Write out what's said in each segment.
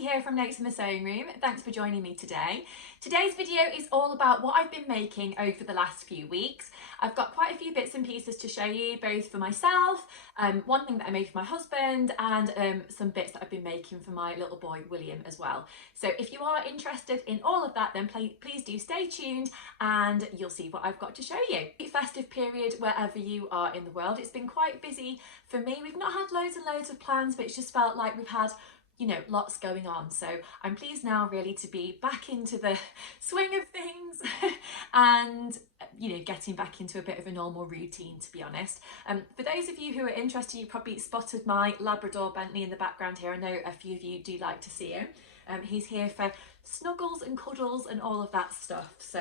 Becky here from Notes in the Sewing Room. Thanks for joining me today. Today's video is all about what I've been making over the last few weeks. I've got quite a few bits and pieces to show you, both for myself, one thing that I made for my husband, and some bits that I've been making for my little boy William as well. So if you are interested in all of that, then please do stay tuned and you'll see what I've got to show you. Festive period wherever you are in the world. It's been quite busy for me. We've not had loads and loads of plans, but it's just felt like we've had lots going on. So I'm pleased now really to be back into the swing of things and getting back into a bit of a normal routine, to be honest. For those of you who are interested, you probably spotted my Labrador Bentley in the background here. I know a few of you do like to see him. He's here for snuggles and cuddles and all of that stuff, so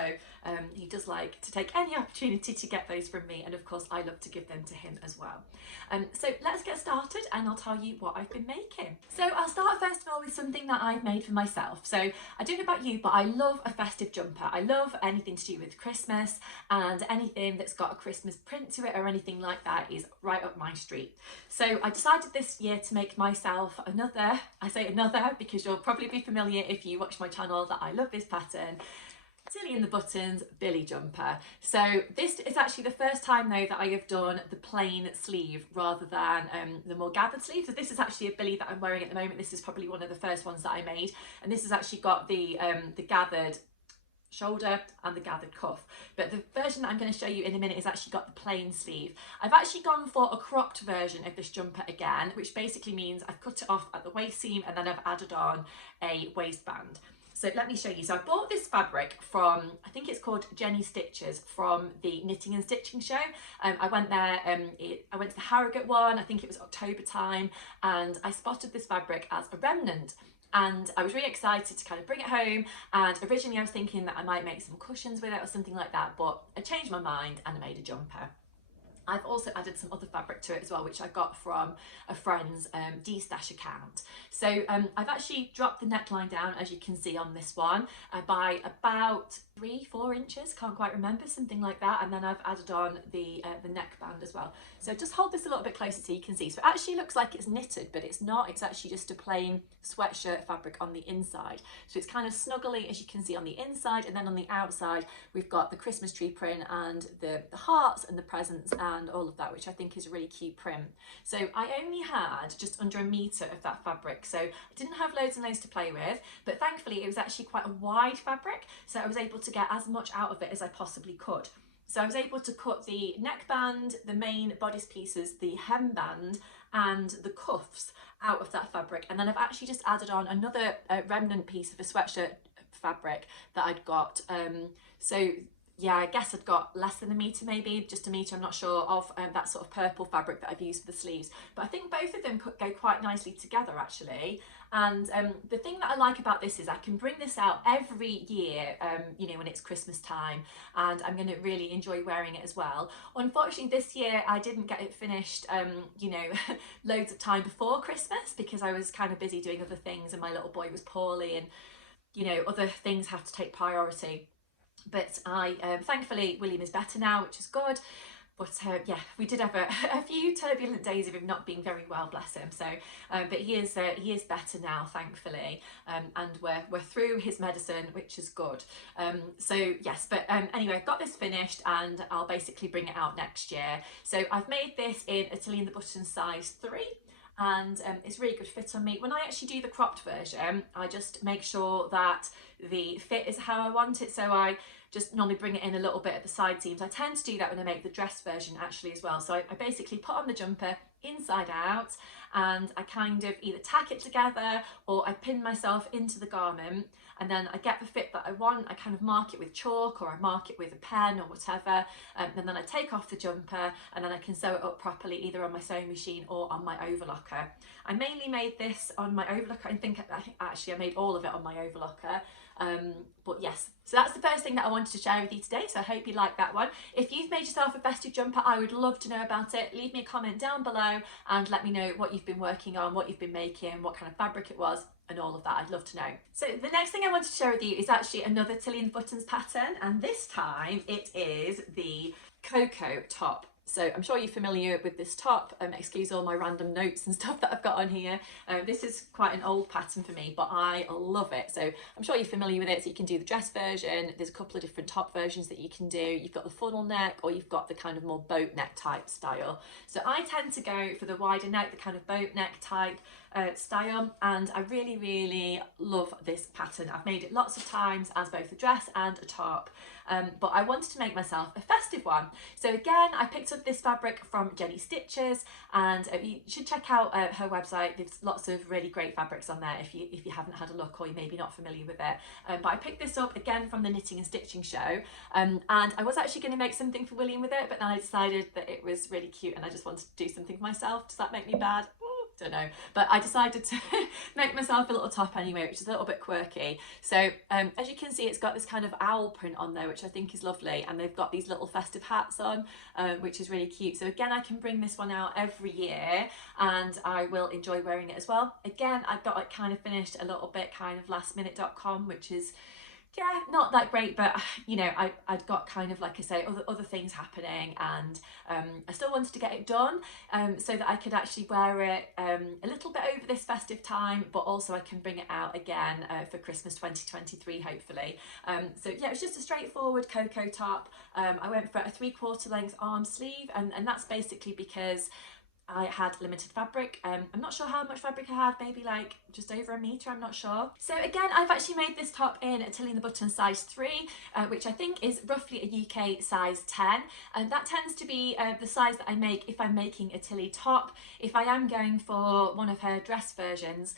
he does like to take any opportunity to get those from me, and of course I love to give them to him as well. So let's get started and I'll tell you what I've been making. So I'll start first of all with something that I've made for myself. So I don't know about you, but I love a festive jumper. I love anything to do with Christmas, and anything that's got a Christmas print to it or anything like that is right up my street. So I decided this year to make myself another, I say another because you'll probably be familiar if you watch my channel that I love this pattern, Tilly in the Buttons Billy jumper. So this is actually the first time though that I have done the plain sleeve rather than the more gathered sleeve. So this is actually a Billy that I'm wearing at the moment. This is probably one of the first ones that I made, and this has actually got the gathered shoulder and the gathered cuff, but the version that I'm going to show you in a minute has actually got the plain sleeve. I've actually gone for a cropped version of this jumper again, which basically means I've cut it off at the waist seam and then I've added on a waistband. So let me show you. So I bought this fabric from, I think it's called Jenny Stitches, from the Knitting and Stitching Show. I went there, I went to the Harrogate one, I think it was October time, and I spotted this fabric as a remnant. And I was really excited to kind of bring it home, and originally I was thinking that I might make some cushions with it or something like that, but I changed my mind and I made a jumper. I've also added some other fabric to it as well, which I got from a friend's D-Stash account. So I've actually dropped the neckline down, as you can see on this one, by about 3-4 inches, can't quite remember, something like that, and then I've added on the neckband as well. So just hold this a little bit closer so you can see. So it actually looks like it's knitted, but it's not. It's actually just a plain sweatshirt fabric on the inside. So it's kind of snuggly, as you can see, on the inside, and then on the outside we've got the Christmas tree print and the hearts and the presents and all of that, which I think is a really cute print. So I only had just under 1 meter of that fabric, so I didn't have loads and loads to play with, but thankfully it was actually quite a wide fabric, so I was able to get as much out of it as I possibly could. So I was able to cut the neckband, the main bodice pieces, the hemband and the cuffs out of that fabric, and then I've actually just added on another remnant piece of a sweatshirt fabric that I'd got. So yeah, I guess I'd got less than 1 meter, maybe just 1 meter, I'm not sure, of that sort of purple fabric that I've used for the sleeves. But I think both of them could go quite nicely together actually. And the thing that I like about this is I can bring this out every year, when it's Christmas time, and I'm going to really enjoy wearing it as well. Unfortunately, this year I didn't get it finished, loads of time before Christmas because I was kind of busy doing other things and my little boy was poorly, and other things have to take priority. But thankfully William is better now, which is good. But yeah, we did have a few turbulent days of him not being very well, bless him. So, but he is better now, thankfully, and we're through his medicine, which is good. So yes, but anyway, I've got this finished, and I'll basically bring it out next year. So I've made this in a Tilly in the Buttons size 3. And it's really good fit on me. When I actually do the cropped version, I just make sure that the fit is how I want it. So I just normally bring it in a little bit at the side seams. I tend to do that when I make the dress version actually as well. So I basically put on the jumper inside out, and I kind of either tack it together or I pin myself into the garment, and then I get the fit that I want. I kind of mark it with chalk or I mark it with a pen or whatever, and then I take off the jumper and then I can sew it up properly either on my sewing machine or on my overlocker. I mainly made this on my overlocker. I think actually I made all of it on my overlocker. But yes, so that's the first thing that I wanted to share with you today, so I hope you like that one. If you've made yourself a festive jumper, I would love to know about it. Leave me a comment down below and let me know what you've been working on, what you've been making, what kind of fabric it was, and all of that. I'd love to know. So the next thing I wanted to share with you is actually another Tilly in the Buttons pattern, and this time it is the cocoa top. So I'm sure you're familiar with this top. Excuse all my random notes and stuff that I've got on here. This is quite an old pattern for me, but I love it. So I'm sure you're familiar with it. So you can do the dress version. There's a couple of different top versions that you can do. You've got the funnel neck, or you've got the kind of more boat neck type style. So I tend to go for the wider neck, the kind of boat neck type style, and I really love this pattern. I've made it lots of times as both a dress and a top, but I wanted to make myself a festive one. So again, I picked up this fabric from Jenny Stitches, and you should check out her website. There's lots of really great fabrics on there if you haven't had a look, or you're maybe not familiar with it. But I picked this up again from the Knitting and Stitching show, and I was actually going to make something for William with it, but then I decided that it was really cute and I just wanted to do something for myself. Does that make me bad? Don't know, but I decided to make myself a little top anyway, which is a little bit quirky. So as you can see, it's got this kind of owl print on there, which I think is lovely, and they've got these little festive hats on, which is really cute. So again, I can bring this one out every year and I will enjoy wearing it as well. Again, I've got it kind of finished a little bit kind of lastminute.com, which is, yeah, not that great, but you know, I'd got kind of, like I say, other things happening, and I still wanted to get it done so that I could actually wear it a little bit over this festive time, but also I can bring it out again for Christmas 2023, hopefully. So yeah, it was just a straightforward cocoa top. I went for a 3/4 length arm sleeve, and that's basically because I had limited fabric. I'm not sure how much fabric I had, maybe like just over a metre, I'm not sure. So again, I've actually made this top in a Tilly in the Button size 3, which I think is roughly a UK size 10. And that tends to be the size that I make if I'm making a Tilly top. If I am going for one of her dress versions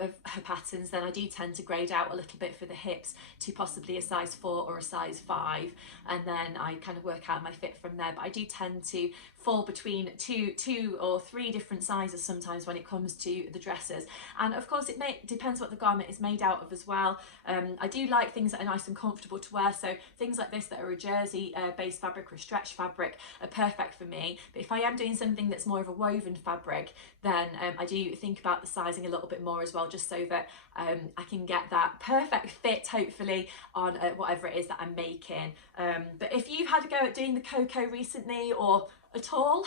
of her patterns, then I do tend to grade out a little bit for the hips to possibly a size 4 or a size 5, and then I kind of work out my fit from there. But I do tend to fall between two or three different sizes sometimes when it comes to the dresses, and of course it depends what the garment is made out of as well. I do like things that are nice and comfortable to wear, so things like this that are a jersey based fabric or a stretch fabric are perfect for me. But if I am doing something that's more of a woven fabric, then I do think about the sizing a little bit more as well, just so that I can get that perfect fit hopefully on whatever it is that I'm making. But if you've had a go at doing the cocoa recently or at all,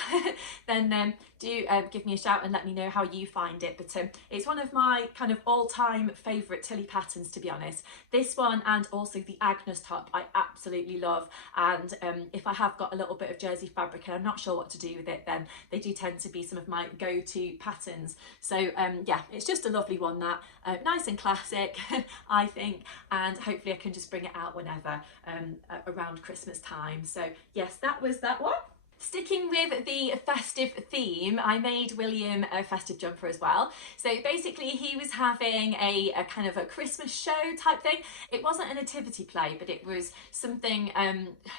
then do give me a shout and let me know how you find it. But it's one of my kind of all-time favourite Tilly patterns, to be honest. This one, and also the Agnes top, I absolutely love. And if I have got a little bit of jersey fabric and I'm not sure what to do with it, then they do tend to be some of my go-to patterns. So yeah, it's just a lovely one, that nice and classic I think, and hopefully I can just bring it out whenever around Christmas time. So yes, that was that one. Sticking with the festive theme, I made William a festive jumper as well. So basically he was having a kind of a Christmas show type thing. It wasn't a nativity play, but it was something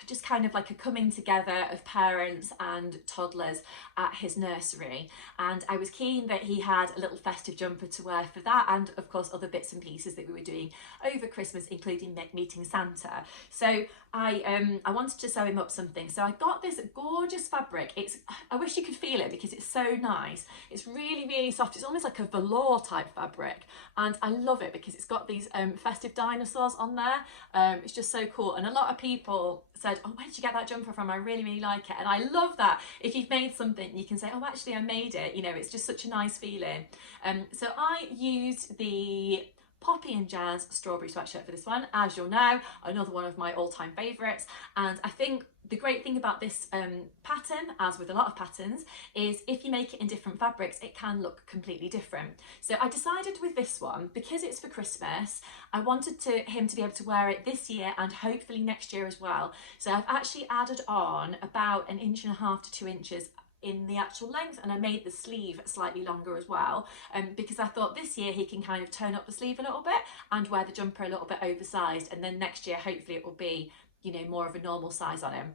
just kind of like a coming together of parents and toddlers at his nursery. And I was keen that he had a little festive jumper to wear for that, and of course other bits and pieces that we were doing over Christmas, including meeting Santa. So I wanted to sew him up something. So I got this gorgeous fabric. I wish you could feel it because it's so nice. It's really soft. It's almost like a velour type fabric, and I love it because it's got these festive dinosaurs on there. It's just so cool, and a lot of people said, oh, where did you get that jumper from? I really like it. And I love that if you've made something, you can say, oh, actually I made it. You know, it's just such a nice feeling. So I used the Poppy and Jazz strawberry sweatshirt for this one, as you'll know, another one of my all-time favourites. And I think the great thing about this pattern, as with a lot of patterns, is if you make it in different fabrics, it can look completely different. So I decided with this one, because it's for Christmas, I wanted him to be able to wear it this year and hopefully next year as well. So I've actually added on about 1.5 inches to 2 inches in the actual length, and I made the sleeve slightly longer as well, because I thought this year he can kind of turn up the sleeve a little bit and wear the jumper a little bit oversized, and then next year hopefully it will be, you know, more of a normal size on him.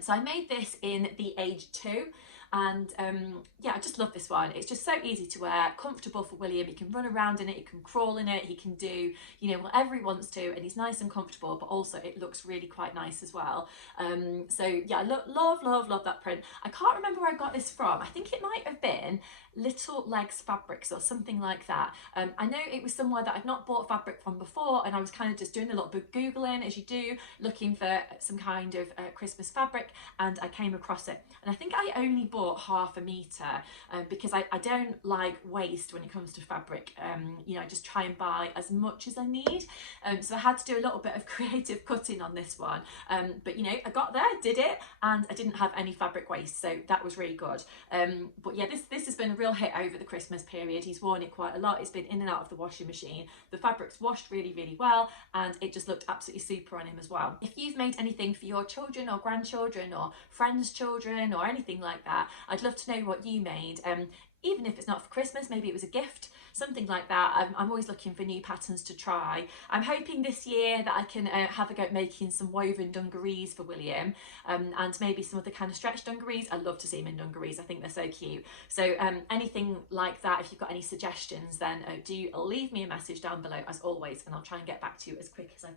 So I made this in the age 2, and yeah, I just love this one. It's just so easy to wear, comfortable for William. He can run around in it, he can crawl in it, he can do, you know, whatever he wants to, and he's nice and comfortable, but also it looks really quite nice as well. So yeah, I love that print. I can't remember where I got this from. I think it might have been Little Legs Fabrics or something like that. I know it was somewhere that I'd not bought fabric from before, and I was kind of just doing a little bit of Googling, as you do, looking for some kind of Christmas fabric, and I came across it. And I think I only bought half a metre because I don't like waste when it comes to fabric. You know, I just try and buy as much as I need. So I had to do a little bit of creative cutting on this one. But you know, I got there, did it, and I didn't have any fabric waste, so that was really good. But yeah, this has been a real hit over the Christmas period. He's worn it quite a lot. It's been in and out of the washing machine. The fabric's washed really well, and it just looked absolutely super on him as well. If you've made anything for your children or grandchildren or friends' children or anything like that, I'd love to know what you made. Even if it's not for Christmas, maybe it was a gift, something like that. I'm always looking for new patterns to try. I'm hoping this year that I can have a go at making some woven dungarees for William, and maybe some other kind of stretch dungarees. I love to see him in dungarees. I think they're so cute. So anything like that, if you've got any suggestions, then do leave me a message down below as always, and I'll try and get back to you as quick as I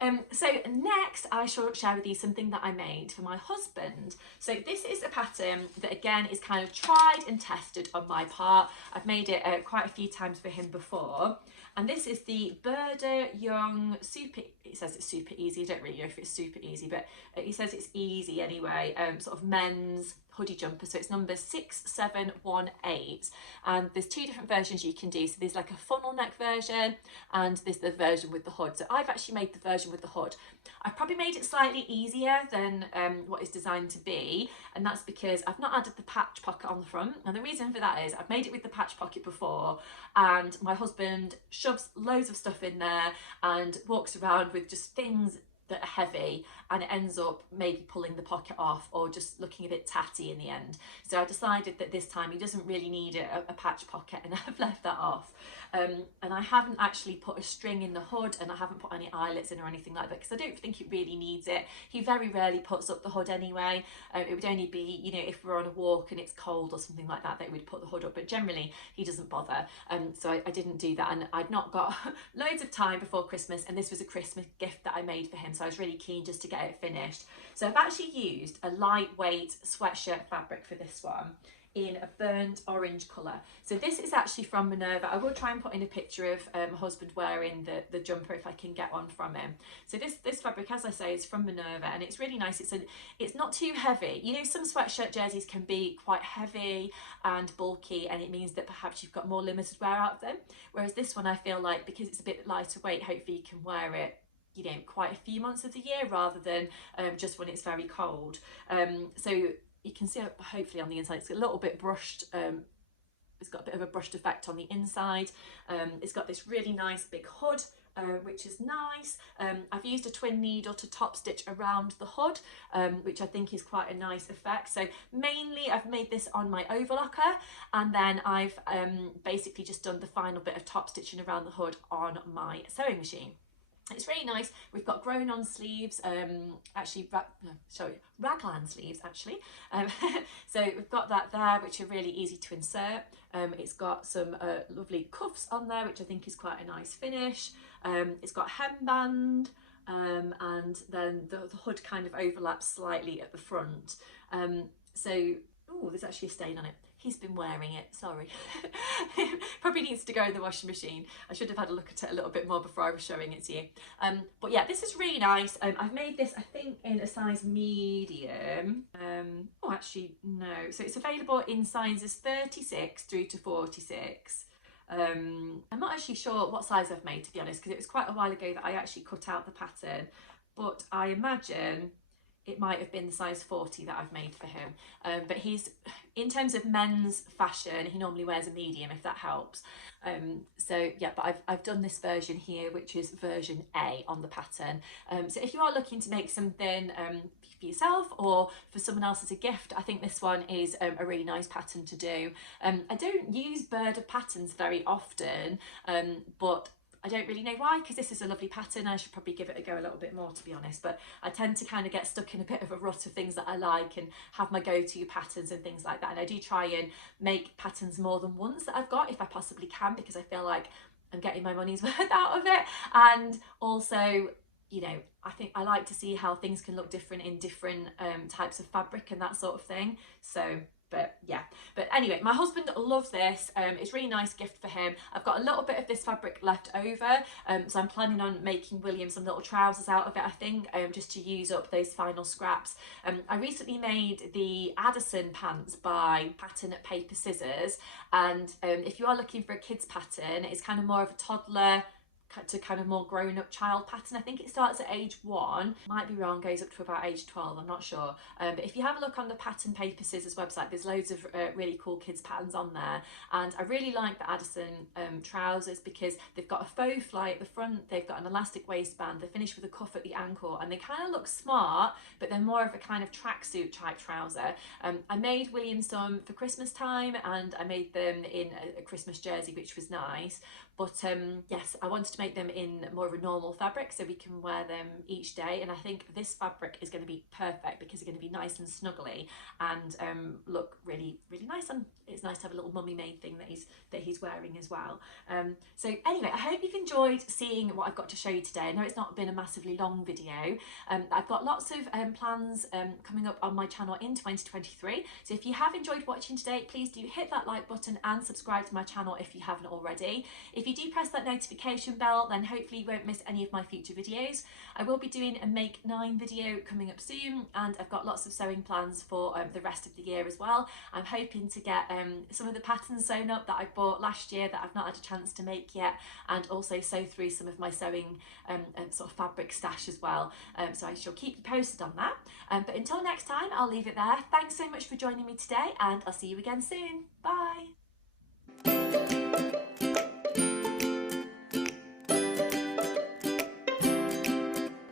can. So next I shall share with you something that I made for my husband. So this is a pattern that again is kind of tried and tested on my part. I've made it quite a few times for him before, and this is the Burda Young super, it says it's super easy, I don't really know if it's super easy, but he says it's easy anyway, sort of men's hoodie jumper. So it's number 6718, and there's two different versions you can do. So there's like a funnel neck version, and there's the version with the hood. So I've actually made the version with the hood. I've probably made it slightly easier than what it's designed to be, and that's because I've not added the patch pocket on the front. And the reason for that is I've made it with the patch pocket before, and my husband shoves loads of stuff in there and walks around with just things that are heavy, and it ends up maybe pulling the pocket off or just looking a bit tatty in the end. So I decided that this time he doesn't really need a patch pocket, and I've left that off. And I haven't actually put a string in the hood, and I haven't put any eyelets in or anything like that, because I don't think it really needs it. He very rarely puts up the hood anyway. It would only be, you know, if we're on a walk and it's cold or something like that, that we'd put the hood up, but generally he doesn't bother. So I didn't do that, and I'd not got loads of time before Christmas, and this was a Christmas gift that I made for him, so I was really keen just to get it finished. So I've actually used a lightweight sweatshirt fabric for this one in a burnt orange colour. So this is actually from Minerva. I will try and put in a picture of my husband wearing the jumper if I can get one from him. So this fabric, as I say, is from Minerva, and it's really nice. It's not too heavy. You know, some sweatshirt jerseys can be quite heavy and bulky, and it means that perhaps you've got more limited wear out of them. Whereas this one, I feel like, because it's a bit lighter weight, hopefully you can wear it, you know, quite a few months of the year rather than just when it's very cold. So you can see hopefully on the inside it's a little bit brushed. It's got a bit of a brushed effect on the inside. It's got this really nice big hood, which is nice. I've used a twin needle to top stitch around the hood, which I think is quite a nice effect. So mainly I've made this on my overlocker, and then I've basically just done the final bit of top stitching around the hood on my sewing machine. It's really nice. We've got grown on sleeves, raglan sleeves actually. So we've got that there, which are really easy to insert. It's got some lovely cuffs on there, which I think is quite a nice finish. It's got hemband, and then the hood kind of overlaps slightly at the front. Oh, there's actually a stain on it. He's been wearing it, sorry. Probably needs to go in the washing machine. I should have had a look at it a little bit more before I was showing it to you. But yeah, this is really nice. I've made this, I think, in a size medium. Oh, actually, no. So it's available in sizes 36 through to 46. I'm not actually sure what size I've made, to be honest, because it was quite a while ago that I actually cut out the pattern. But I imagine it might have been the size 40 that I've made for him. But he's, in terms of men's fashion, he normally wears a medium, if that helps. So yeah, but I've done this version here, which is version A on the pattern. So if you are looking to make something for yourself or for someone else as a gift, I think this one is a really nice pattern to do. I don't use Burda patterns very often, but I don't really know why, because this is a lovely pattern. I should probably give it a go a little bit more, to be honest, but I tend to kind of get stuck in a bit of a rut of things that I like and have my go-to patterns and things like that. And I do try and make patterns more than once that I've got if I possibly can, because I feel like I'm getting my money's worth out of it. And also, you know, I think I like to see how things can look different in different types of fabric and that sort of thing. So, but yeah, but anyway, my husband loves this. It's a really nice gift for him. I've got a little bit of this fabric left over, so I'm planning on making William some little trousers out of it, I think, just to use up those final scraps. I recently made the Addison pants by Pattern Paper Scissors, and if you are looking for a kids pattern, it's kind of more of a toddler to kind of more grown up child pattern. I think it starts at age 1, might be wrong, goes up to about age 12, I'm not sure, but if you have a look on the Pattern Paper Scissors website, there's loads of really cool kids patterns on there. And I really like the Addison trousers because they've got a faux fly at the front, they've got an elastic waistband, they're finished with a cuff at the ankle, and they kind of look smart, but they're more of a kind of tracksuit type trouser. I made William some for Christmas time, and I made them in a Christmas jersey, which was nice. But yes, I wanted to make them in more of a normal fabric so we can wear them each day, and I think this fabric is going to be perfect because they're going to be nice and snuggly and look really, really nice. And it's nice to have a little mummy made thing that he's wearing as well. So anyway, I hope you've enjoyed seeing what I've got to show you today. I know it's not been a massively long video. I've got lots of plans coming up on my channel in 2023. So if you have enjoyed watching today, please do hit that like button and subscribe to my channel if you haven't already. If you do press that notification bell, then hopefully you won't miss any of my future videos. I will be doing a Make 9 video coming up soon, and I've got lots of sewing plans for the rest of the year as well. I'm hoping to get some of the patterns sewn up that I bought last year that I've not had a chance to make yet, and also sew through some of my sewing sort of fabric stash as well. So I shall keep you posted on that. But until next time, I'll leave it there. Thanks so much for joining me today, and I'll see you again soon. Bye.